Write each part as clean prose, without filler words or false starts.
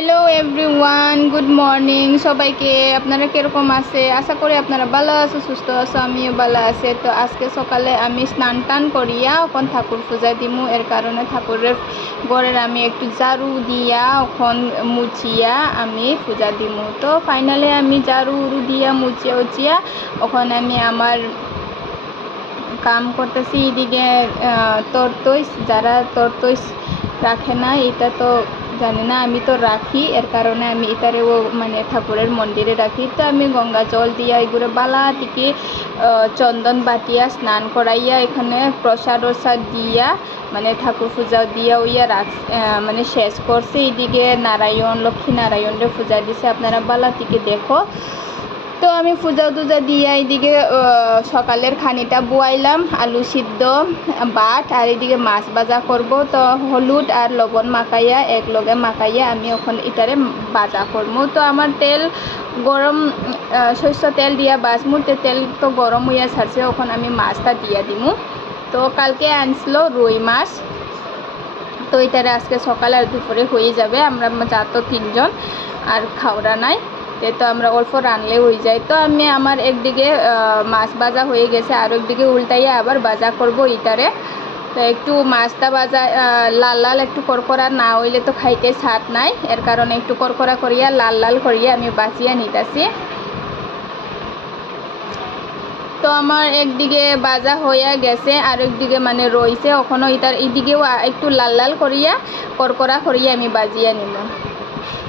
Hello everyone, good morning সবাইকে। আপনারা কিরকম আছে? আশা করি আপনারা ভালো আছে, সুস্থ আছে, আমিও ভালো আছে। তো আজকে সকালে আমি স্নান টান করিয়া এখন ঠাকুর পূজা দিমু। এর কারণে ঠাকুরের ঘরের আমি একটু ঝাড়ু দিয়া এখন মুছিয়া আমি পূজা দিমু। তো ফাইনালি আমি ঝাড়ু দিয়া মুছিয়া উচিয়া এখন আমি আমার কাম করতেছি। এদিকে তরতইস, যারা তরতইস রাখে না এটা তো জানি না, আমি তো রাখি। এর কারণে আমি এটারেও মানে ঠাকুরের মন্দিরে রাখি। তো আমি গঙ্গা জল দিয়া এগুলো বালা থেকে চন্দন বাটিয়া স্নান করাইয়া এখানে প্রসাদ দিয়া মানে ঠাকুর পূজা দিয়া ওইয়া মানে শেষ করছে। এইদিকে নারায়ণ, লক্ষ্মী নারায়ণের পূজা দিছে, আপনারা বালা থেকে দেখো। তো আমি পূজা টুজা দিয়ে এইদিকে সকালের খানিটা বুয়াইলাম, আলু সিদ্ধ বাট, আর এইদিকে মাছ ভাজা করব। তো হলুদ আর লবণ মাখাইয়া একলগে মাখাইয়া আমি ওখানে এটারে ভাজা করবো। তো আমার তেল গরম, সরষে তেল দিয়া বাজমু। তেল তো গরম হইয়া ছাড়ছে, ওখান আমি মাছটা দিয়া দিমু। তো কালকে আনছিল রুই মাছ, তো এটারে আজকে সকালে আর দুপুরে হয়ে যাবে। আমরা যা তো 3 জন, আর খাওয়া নাই, তো আমরা অল্প রানলে হয়ে যায়। তো আমি আমার একদিকে মাছ ভাজা হয়ে গেছে, আর একদিকে উল্টাইয়া আবার ভাজা করব এটারে। তো একটু মাছটা ভাজা লাল লাল একটু করকরা না হইলে তো খাইতে স্বাদ নাই। এর কারণে একটু করকরা করিয়া লাল লাল করিয়া আমি বাঁচিয়া নিতেছি। তো আমার একদিকে ভাজা হয়ে গেছে, আর একদিকে মানে রয়েছে ওখানে, এটার এইদিকেও একটু লাল লাল করিয়া করকরা করিয়া আমি বাজিয়া নিলাম।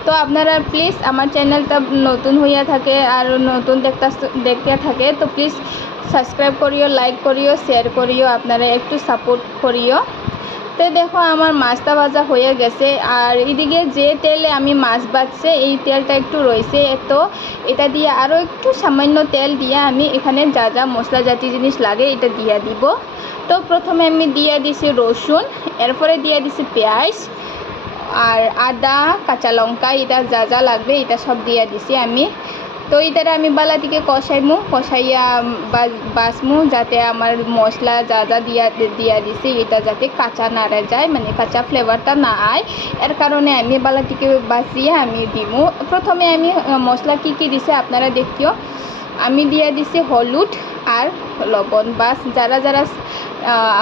তো আপনারা প্লিজ আমার চ্যানেলটা নতুন হইয়া থাকে আর নতুন দেখতে থাকে, তো প্লিজ সাবস্ক্রাইব করিও, লাইক করিও, শেয়ার করিও, আপনারা একটু সাপোর্ট করিও। তো দেখো আমার মাছটা ভাজা হয়ে গেছে, আর এদিকে যে তেলে আমি মাছ ভাজছে এই তেলটা একটু রয়েছে, তো এটা দিয়ে আরও একটু সামান্য তেল দিয়ে আমি এখানে যা যা মশলা জাতীয় জিনিস লাগে এটা দিয়ে দিব। তো প্রথমে আমি দিয়ে দিছি রসুন, এরপরে দিয়ে দিছি পেঁয়াজ আর আদা, কাঁচা লঙ্কা, এটা যা যা লাগবে এটা সব দিয়ে দিছি আমি। তো এটারে আমি বালা থেকে কষাইয়া বাসমু, যাতে আমার মশলা যা যা দিয়া দিছি এটা যাতে কাঁচা না যায়, মানে কাঁচা ফ্লেভারটা না আয়। এর কারণে আমি বালা থেকে বাছিয়ে আমি দিমু। প্রথমে আমি মশলা কি দিছে আপনারা দেখিও। আমি দিয়ে দিছি হলুদ আর লবণ, বাস। যারা যারা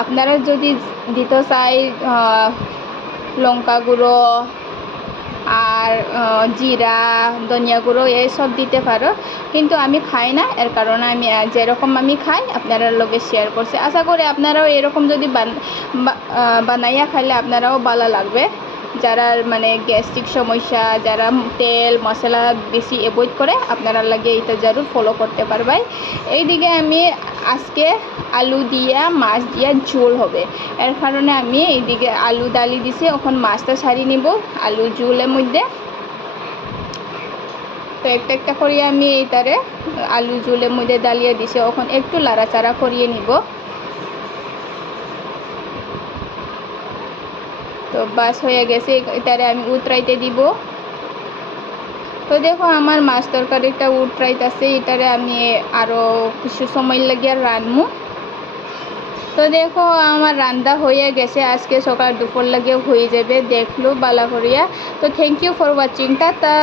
আপনারা যদি দিতে চাই লঙ্কা গুঁড়ো আর জিরা, ধনিয়া গুঁড়ো এইসব দিতে পারো, কিন্তু আমি খাই না। এর কারণে আমি যেরকম আমি খাই আপনারা লগে শেয়ার করছি। আশা করি আপনারাও এরকম যদি বানাইয়া খাইলে আপনারাও ভালো লাগবে। যারা মানে গ্যাস্ট্রিক সমস্যা, যারা তেল মশলা বেশি অ্যাভয়েড করে, আপনারা লাগে এটা জরুর ফলো করতে পারবে। এইদিকে আমি আজকে আলু দিয়া মাছ দিয়া ঝোল হবে, এর কারণে আমি এইদিকে আলু ডালি দিছি। এখন মাছটা ছাড়িয়ে নিব আলু ঝোলের মধ্যে। তো একটা একটা করিয়ে আমি এইটারে আলু ঝোলের মধ্যে ডালিয়ে দিছি, এখন একটু লাড়াচাড়া করিয়ে নিব। তো বাস হয়ে গেছে, এটারে আমি উতরাইতে দিব। তো দেখো আমার মাছ তরকারিটা উতরাইতেছে, এটারে আমি আরও কিছু সময় লাগিয়ে রানমু। তো দেখো আমার রান্না হয়ে গেছে, আজকে সকাল দুপুর লাগে হয়ে যাবে, দেখলো বালা করিয়া। তো thank you for watching, tata.